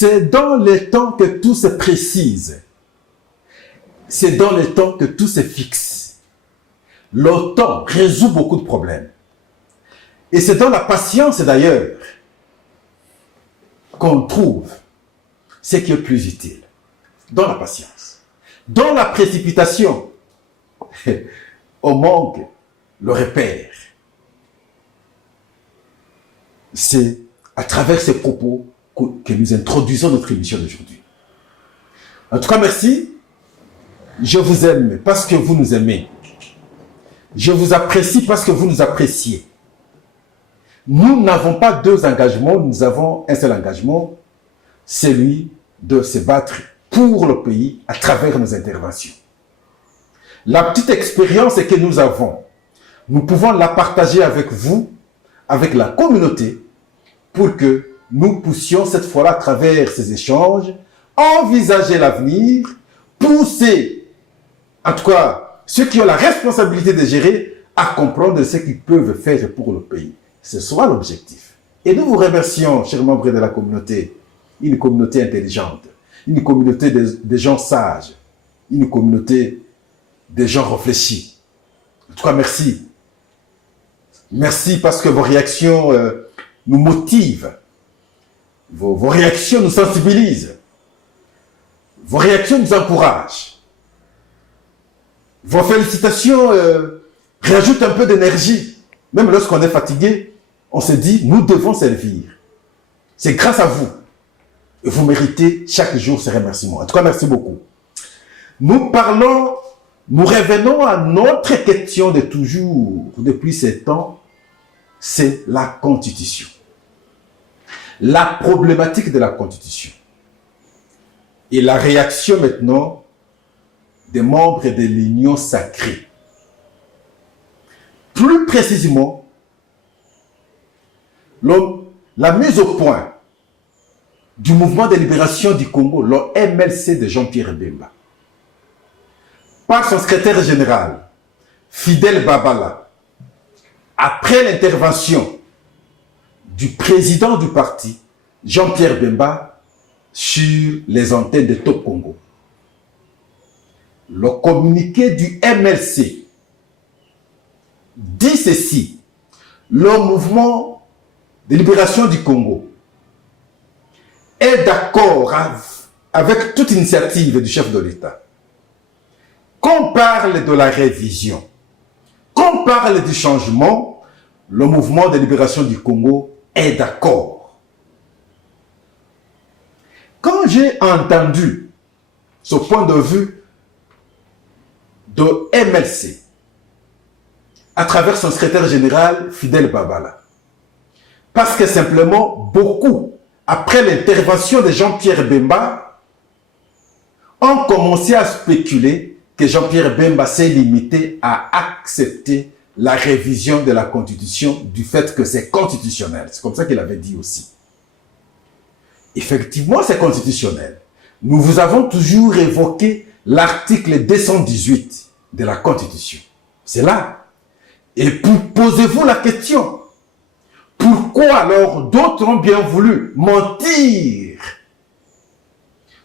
C'est dans le temps que tout se précise. C'est dans le temps que tout se fixe. Le temps résout beaucoup de problèmes. Et c'est dans la patience d'ailleurs qu'on trouve ce qui est plus utile. Dans la patience. Dans la précipitation, on manque le repère. C'est à travers ces propos que nous introduisons notre émission d'aujourd'hui. En tout cas, merci. Je vous aime parce que vous nous aimez. Je vous apprécie parce que vous nous appréciez. Nous n'avons pas deux engagements, nous avons un seul engagement, celui de se battre pour le pays à travers nos interventions. La petite expérience que nous avons, nous pouvons la partager avec vous, avec la communauté, pour que nous puissions cette fois-là, à travers ces échanges, envisager l'avenir, pousser, en tout cas, ceux qui ont la responsabilité de gérer, à comprendre ce qu'ils peuvent faire pour le pays. C'est soit l'objectif. Et nous vous remercions, chers membres de la communauté, une communauté intelligente, une communauté de gens sages, une communauté de gens réfléchis. En tout cas, merci. Merci parce que vos réactions nous motivent. Vos réactions nous sensibilisent. Vos réactions nous encouragent. Vos félicitations rajoutent un peu d'énergie. Même lorsqu'on est fatigué, on se dit, nous devons servir. C'est grâce à vous. Et vous méritez chaque jour ces remerciements. En tout cas, merci beaucoup. Nous revenons à notre question de toujours, depuis ces temps, c'est la Constitution. La problématique de la Constitution. Et la réaction maintenant des membres de l'Union sacrée. Plus précisément, la mise au point du mouvement de libération du Congo, le MLC de Jean-Pierre Bemba, par son secrétaire général, Fidel Babala, après l'intervention du président du parti, Jean-Pierre Bemba, sur les antennes de Top Congo. Le communiqué du MLC dit ceci: le mouvement de libération du Congo est d'accord avec toute initiative du chef de l'État. Qu'on parle de la révision, qu'on parle du changement, le mouvement de libération du Congo est d'accord. Quand j'ai entendu ce point de vue de MLC, à travers son secrétaire général, Fidel Babala, parce que simplement, beaucoup, après l'intervention de Jean-Pierre Bemba, ont commencé à spéculer que Jean-Pierre Bemba s'est limité à accepter la révision de la Constitution du fait que c'est constitutionnel. C'est comme ça qu'il avait dit aussi. Effectivement, c'est constitutionnel. Nous vous avons toujours évoqué l'article 218 de la Constitution. C'est là. Et posez-vous la question. Pourquoi alors d'autres ont bien voulu mentir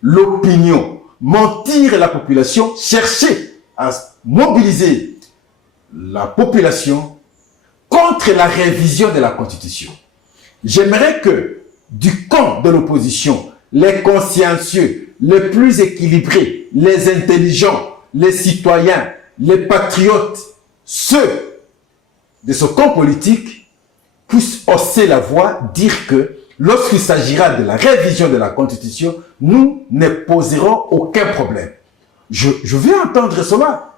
l'opinion, mentir la population, chercher à mobiliser la population contre la révision de la Constitution? J'aimerais que du camp de l'opposition, les consciencieux, les plus équilibrés, les intelligents, les citoyens, les patriotes, ceux de ce camp politique puissent hausser la voix, dire que lorsqu'il s'agira de la révision de la Constitution, nous ne poserons aucun problème. Je veux entendre cela.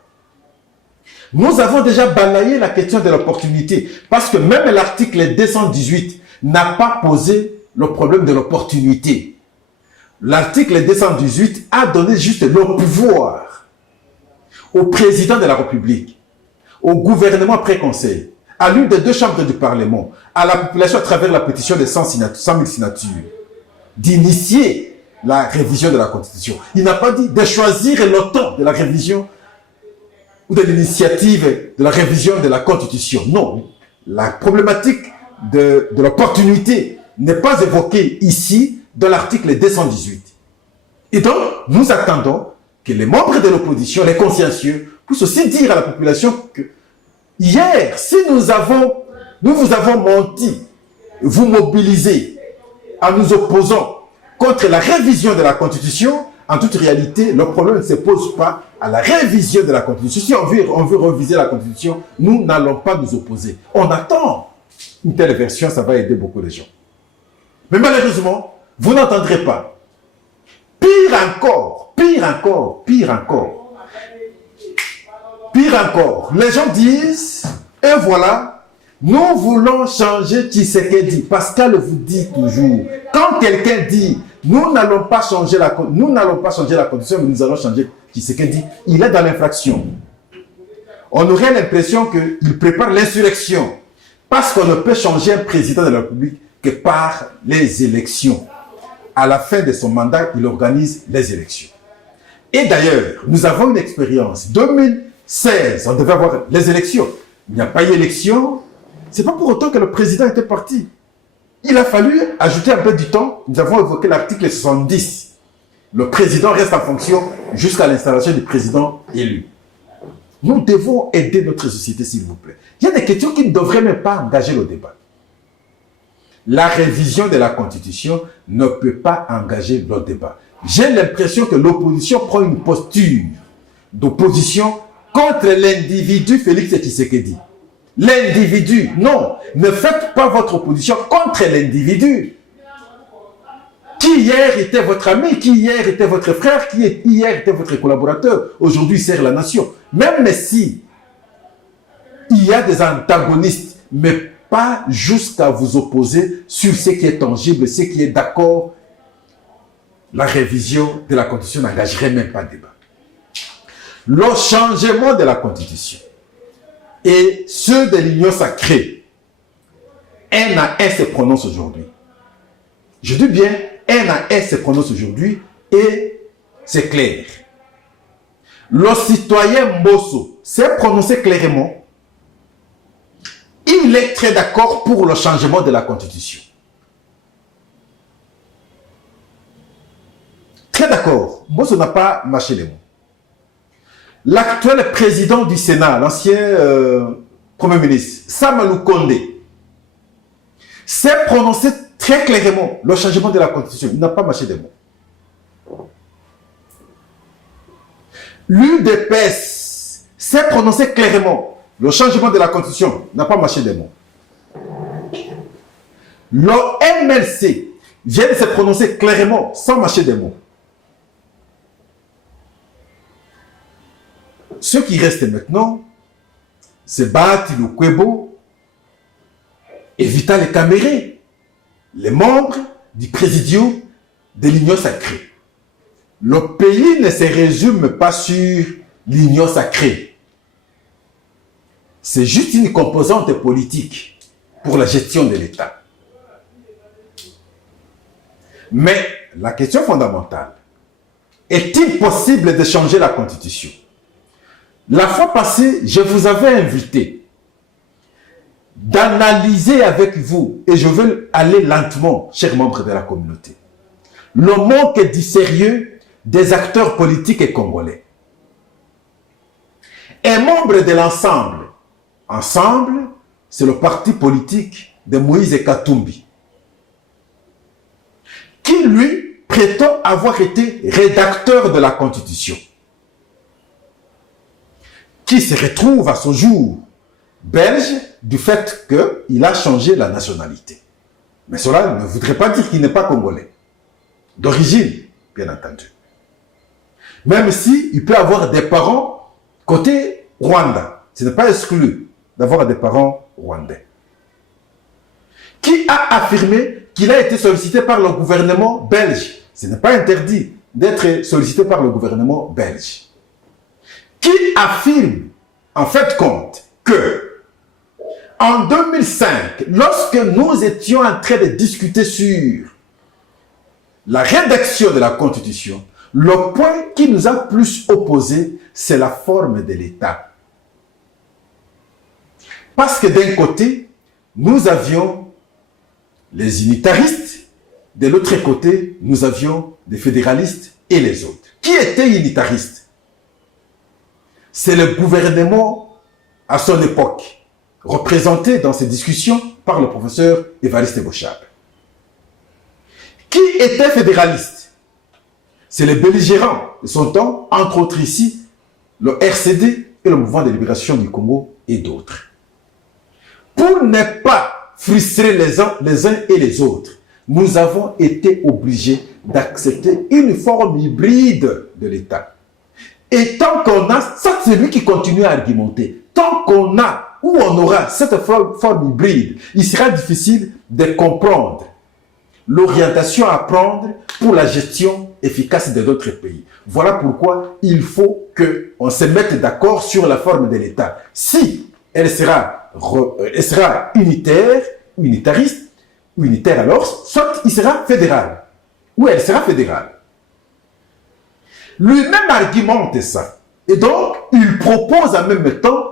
Nous avons déjà balayé la question de l'opportunité, parce que même l'article 218 n'a pas posé le problème de l'opportunité. L'article 218 a donné juste le pouvoir au président de la République, au gouvernement pré-conseil, à l'une des deux chambres du Parlement, à la population à travers la pétition de 100 000 signatures, d'initier la révision de la Constitution. Il n'a pas dit de choisir le temps de la révision ou de l'initiative de la révision de la Constitution. Non, la problématique de l'opportunité n'est pas évoquée ici dans l'article 218. Et donc, nous attendons que les membres de l'opposition, les consciencieux, puissent aussi dire à la population que hier, si nous vous avons menti, vous mobilisez en nous opposant contre la révision de la Constitution, en toute réalité, le problème ne se pose pas à la révision de la Constitution. Si on veut réviser la Constitution, nous n'allons pas nous opposer. On attend une telle version, ça va aider beaucoup de gens. Mais malheureusement, vous n'entendrez pas. Pire encore, les gens disent, et voilà, nous voulons changer Tshisekedi. Pascal vous dit toujours, quand quelqu'un dit, nous n'allons pas changer la condition, mais nous allons changer Tshisekedi, il est dans l'infraction. On aurait l'impression qu'il prépare l'insurrection, parce qu'on ne peut changer un président de la République que par les élections. À la fin de son mandat, il organise les élections. Et d'ailleurs, nous avons une expérience. 2016, on devait avoir les élections. Il n'y a pas eu élection. Ce n'est pas pour autant que le président était parti. Il a fallu ajouter un peu du temps. Nous avons évoqué l'article 70. Le président reste en fonction jusqu'à l'installation du président élu. Nous devons aider notre société, s'il vous plaît. Il y a des questions qui ne devraient même pas engager le débat. La révision de la Constitution ne peut pas engager le débat. J'ai l'impression que l'opposition prend une posture d'opposition contre l'individu Félix Tshisekedi. L'individu, non, ne faites pas votre opposition contre l'individu. Qui hier était votre ami, qui hier était votre frère, qui hier était votre collaborateur, aujourd'hui sert la nation. Même si il y a des antagonistes, mais pas jusqu'à vous opposer sur ce qui est tangible, ce qui est d'accord. La révision de la Constitution n'engagerait même pas de débat. Le changement de la Constitution et ceux de l'Union sacrée, un à un se prononce aujourd'hui. Je dis bien, un à un se prononce aujourd'hui et c'est clair. Le citoyen Mbosso s'est prononcé clairement. Il est très d'accord pour le changement de la Constitution. Très d'accord. Mbosso n'a pas mâché les mots. L'actuel président du Sénat, l'ancien Premier ministre, Sama Lukonde, s'est prononcé très clairement le changement de la Constitution. Il n'a pas mâché des mots. L'UDPS s'est prononcé clairement. Le changement de la Constitution n'a pas mâché des mots. Le MLC vient de se prononcer clairement, sans mâcher des mots. Ce qui reste maintenant, c'est Bahati Lukwebo et Vital Kamerhe, les membres du présidium de l'Union sacrée. Le pays ne se résume pas sur l'Union sacrée. C'est juste une composante politique pour la gestion de l'État. Mais la question fondamentale, est-il possible de changer la Constitution? La fois passée, je vous avais invité d'analyser avec vous, et je veux aller lentement, chers membres de la communauté, le manque du sérieux des acteurs politiques et congolais. Un membre de l'ensemble, ensemble, c'est le parti politique de Moïse Katumbi, qui lui prétend avoir été rédacteur de la Constitution, qui se retrouve à ce jour belge du fait qu'il a changé la nationalité. Mais cela ne voudrait pas dire qu'il n'est pas congolais. D'origine, bien entendu. Même s'il peut avoir des parents côté Rwanda. Ce n'est pas exclu d'avoir des parents rwandais. Qui a affirmé qu'il a été sollicité par le gouvernement belge. Ce n'est pas interdit d'être sollicité par le gouvernement belge. Qui affirme, en fait, compte que en 2005, lorsque nous étions en train de discuter sur la rédaction de la Constitution, le point qui nous a plus opposé, c'est la forme de l'État. Parce que d'un côté, nous avions les unitaristes, De l'autre côté, nous avions des fédéralistes et les autres. Qui étaient unitaristes? C'est le gouvernement à son époque, représenté dans ces discussions par le professeur Évariste Bochab. Qui était fédéraliste? C'est les belligérants de son temps, entre autres ici, le RCD et le Mouvement de libération du Congo et d'autres. Pour ne pas frustrer les uns et les autres, nous avons été obligés d'accepter une forme hybride de l'État. Et tant qu'on a, ça c'est lui qui continue à argumenter, tant qu'on a ou on aura cette forme hybride, il sera difficile de comprendre l'orientation à prendre pour la gestion efficace de notre pays. Voilà pourquoi il faut qu'on se mette d'accord sur la forme de l'État. Si elle sera unitaire, unitariste, unitaire alors, soit il sera fédéral, ou elle sera fédérale. Lui-même argumente ça. Et donc, il propose en même temps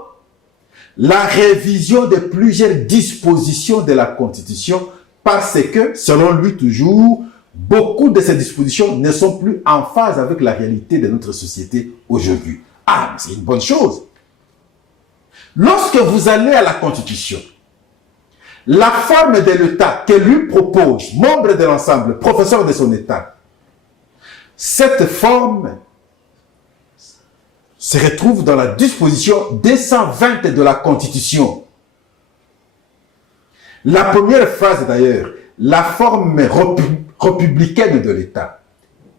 la révision de plusieurs dispositions de la Constitution parce que, selon lui toujours, beaucoup de ces dispositions ne sont plus en phase avec la réalité de notre société aujourd'hui. Ah, c'est une bonne chose. Lorsque vous allez à la Constitution, la forme de l'État que lui propose, membre de l'ensemble, professeur de son État, cette forme se retrouve dans la disposition 220 de la Constitution. La première phrase d'ailleurs, la forme républicaine de l'État.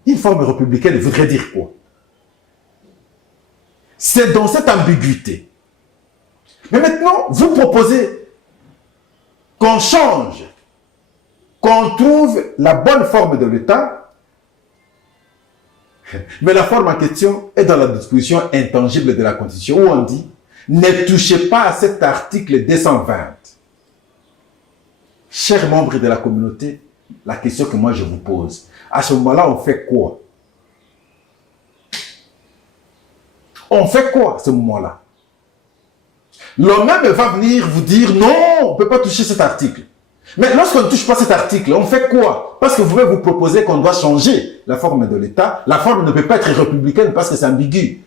Une forme républicaine voudrait dire quoi? C'est dans cette ambiguïté. Mais maintenant, vous proposez qu'on change, qu'on trouve la bonne forme de l'État, mais la forme en question est dans la disposition intangible de la Constitution où on dit « Ne touchez pas à cet article 220 ». Chers membres de la communauté, la question que moi je vous pose, à ce moment-là, on fait quoi? On fait quoi à ce moment-là? L'homme même va venir vous dire non, on ne peut pas toucher cet article. Mais lorsqu'on ne touche pas cet article, on fait quoi? Parce que vous pouvez vous proposer qu'on doit changer la forme de l'État. La forme ne peut pas être républicaine parce que c'est ambigu.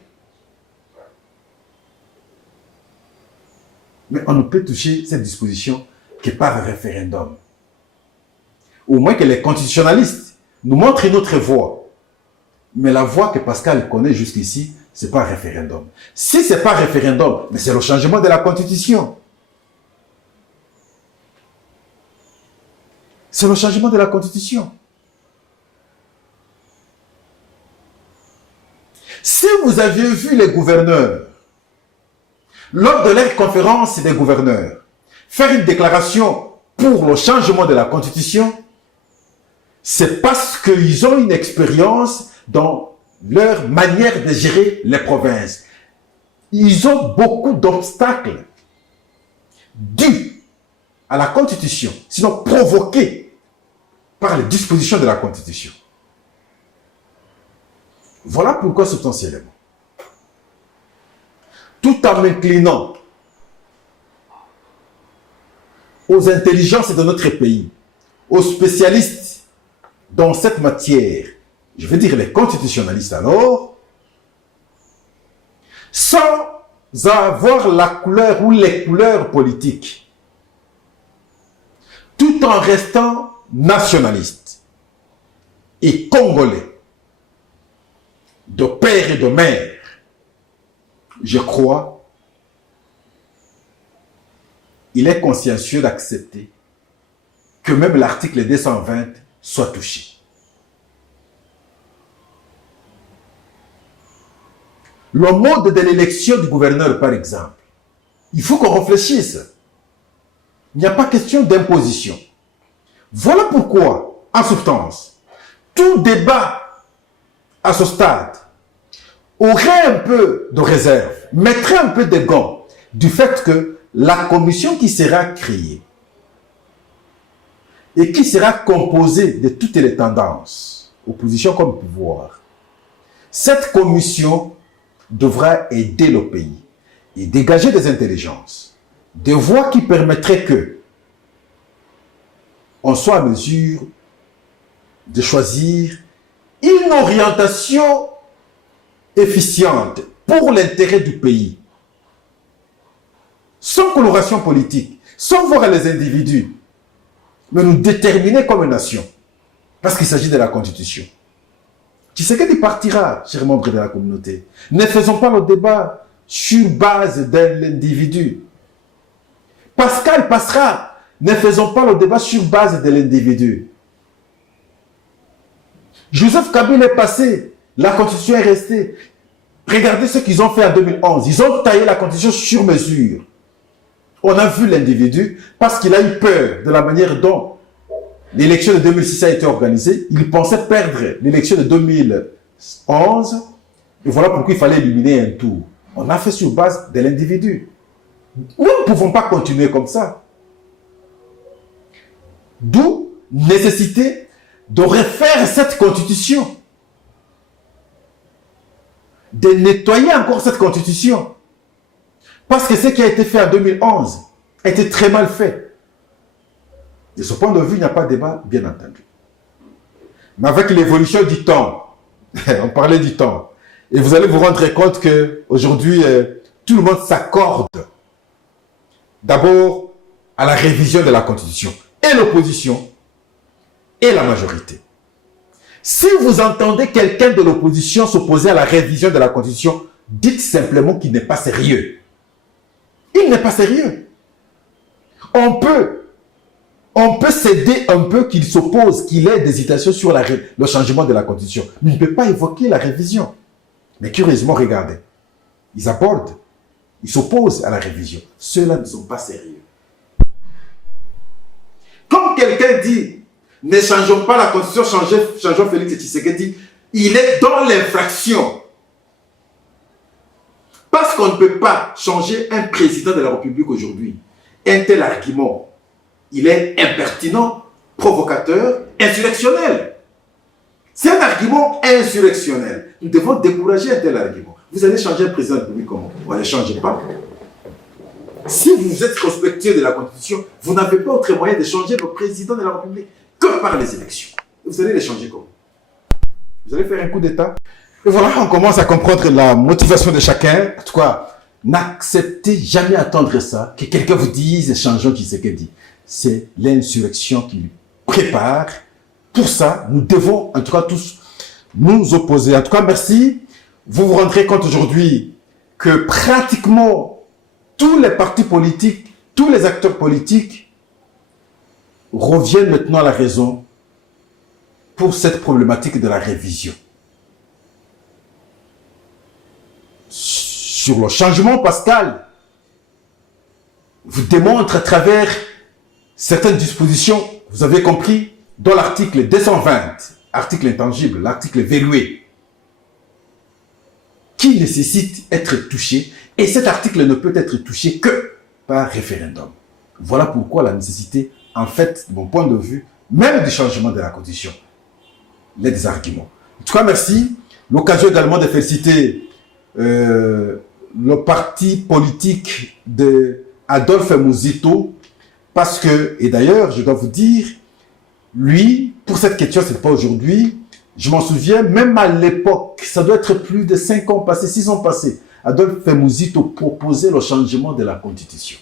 Mais on ne peut toucher cette disposition que par référendum. Au moins que les constitutionnalistes nous montrent une autre voie. Mais la voie que Pascal connaît jusqu'ici, c'est pas référendum. Si c'est pas référendum, mais c'est le changement de la Constitution. C'est le changement de la Constitution. Si vous aviez vu les gouverneurs, lors de leur conférence des gouverneurs, faire une déclaration pour le changement de la Constitution, c'est parce qu'ils ont une expérience dans leur manière de gérer les provinces. Ils ont beaucoup d'obstacles dus à la Constitution, sinon provoqués par les dispositions de la Constitution. Voilà pourquoi substantiellement, tout en m'inclinant aux intelligences de notre pays, aux spécialistes dans cette matière, je veux dire les constitutionnalistes alors, sans avoir la couleur ou les couleurs politiques, tout en restant nationaliste et congolais, de père et de mère, je crois, il est consciencieux d'accepter que même l'article 220 soit touché. Le mode de l'élection du gouverneur, par exemple, il faut qu'on réfléchisse. Il n'y a pas question d'imposition. Voilà pourquoi, en substance, tout débat à ce stade aurait un peu de réserve, mettrait un peu de gants du fait que la commission qui sera créée et qui sera composée de toutes les tendances, opposition comme pouvoir, cette commission devra aider le pays et dégager des intelligences, des voies qui permettraient que on soit à mesure de choisir une orientation efficiente pour l'intérêt du pays, sans coloration politique, sans voir les individus, mais nous déterminer comme nation, parce qu'il s'agit de la Constitution. Tshisekedi partira, chers membres de la communauté. Ne faisons pas le débat sur base de l'individu. Pascal passera. Ne faisons pas le débat sur base de l'individu. Joseph Kabila est passé. La Constitution est restée. Regardez ce qu'ils ont fait en 2011. Ils ont taillé la Constitution sur mesure. On a vu l'individu parce qu'il a eu peur de la manière dont l'élection de 2006 a été organisée. Il pensait perdre l'élection de 2011. Et voilà pourquoi il fallait éliminer un tour. On a fait sur base de l'individu. Nous ne pouvons pas continuer comme ça. D'où nécessité de refaire cette constitution. De nettoyer encore cette constitution. Parce que ce qui a été fait en 2011 a été très mal fait. De ce point de vue, il n'y a pas de débat, bien entendu. Mais avec l'évolution du temps, on parlait du temps, et vous allez vous rendre compte qu'aujourd'hui, tout le monde s'accorde d'abord à la révision de la Constitution, et l'opposition, et la majorité. Si vous entendez quelqu'un de l'opposition s'opposer à la révision de la Constitution, dites simplement qu'il n'est pas sérieux. Il n'est pas sérieux. On peut céder un peu qu'il s'oppose, qu'il ait des hésitations sur le changement de la Constitution. Mais il ne peut pas évoquer la révision. Mais curieusement, regardez. Ils abordent, ils s'opposent à la révision. Ceux-là ne sont pas sérieux. Comme quelqu'un dit, ne changeons pas la Constitution, changeons Félix Tshisekedi, il est dans l'infraction. Parce qu'on ne peut pas changer un président de la République aujourd'hui. Un tel argument, il est impertinent, provocateur, insurrectionnel. C'est un argument insurrectionnel. Nous devons décourager un tel argument. Vous allez changer un président de la République comment? Vous ne changez pas. Si vous êtes respectueux de la Constitution, vous n'avez pas autre moyen de changer le président de la République que par les élections. Vous allez les changer comment? Vous allez faire un coup d'État. Et voilà, on commence à comprendre la motivation de chacun. En tout cas, n'acceptez jamais attendre ça, que quelqu'un vous dise, changeons qui c'est qu'il dit. C'est l'insurrection qu'il prépare. Pour ça, nous devons, en tout cas, tous nous opposer. En tout cas, merci. Vous vous rendrez compte aujourd'hui que pratiquement tous les partis politiques, tous les acteurs politiques reviennent maintenant à la raison pour cette problématique de la révision. Sur le changement, Pascal vous démontre à travers certaines dispositions, vous avez compris, dans l'article 220, article intangible, l'article verrouillé, qui nécessite d'être touché, et cet article ne peut être touché que par référendum. Voilà pourquoi la nécessité, en fait, de mon point de vue, même du changement de la Constitution, les des arguments. En tout cas, merci. L'occasion également de féliciter le parti politique de Adolphe Muzito, parce que, et d'ailleurs, je dois vous dire, lui, pour cette question, ce n'est pas aujourd'hui, je m'en souviens, même à l'époque, ça doit être plus de 5 ans passés, 6 ans passés, Adolphe Muzito proposait le changement de la Constitution.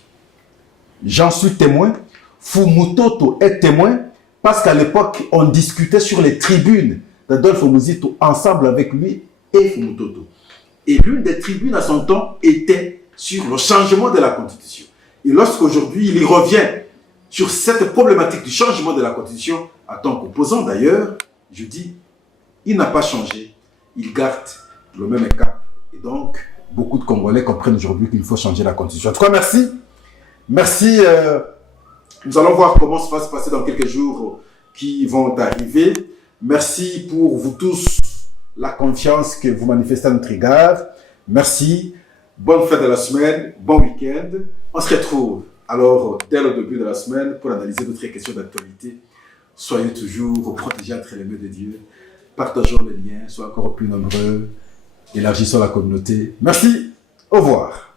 J'en suis témoin, Fumutoto est témoin, parce qu'à l'époque, on discutait sur les tribunes d'Adolphe Muzito ensemble avec lui et Fumutoto. Et l'une des tribunes à son temps était sur le changement de la Constitution. Et lorsqu'aujourd'hui, il y revient sur cette problématique du changement de la Constitution, en tant qu'opposant d'ailleurs, je dis, il n'a pas changé, il garde le même cap. Et donc, beaucoup de Congolais comprennent aujourd'hui qu'il faut changer la Constitution. En tout cas, merci. Merci. Nous allons voir comment ça va se passer dans quelques jours qui vont arriver. Merci pour vous tous, la confiance que vous manifestez à notre égard. Merci. Bonne fin de la semaine. Bon week-end. On se retrouve alors dès le début de la semaine pour analyser d'autres questions d'actualité. Soyez toujours protégés entre les mains de Dieu. Partageons les liens, soyez encore plus nombreux. Élargissons la communauté. Merci. Au revoir.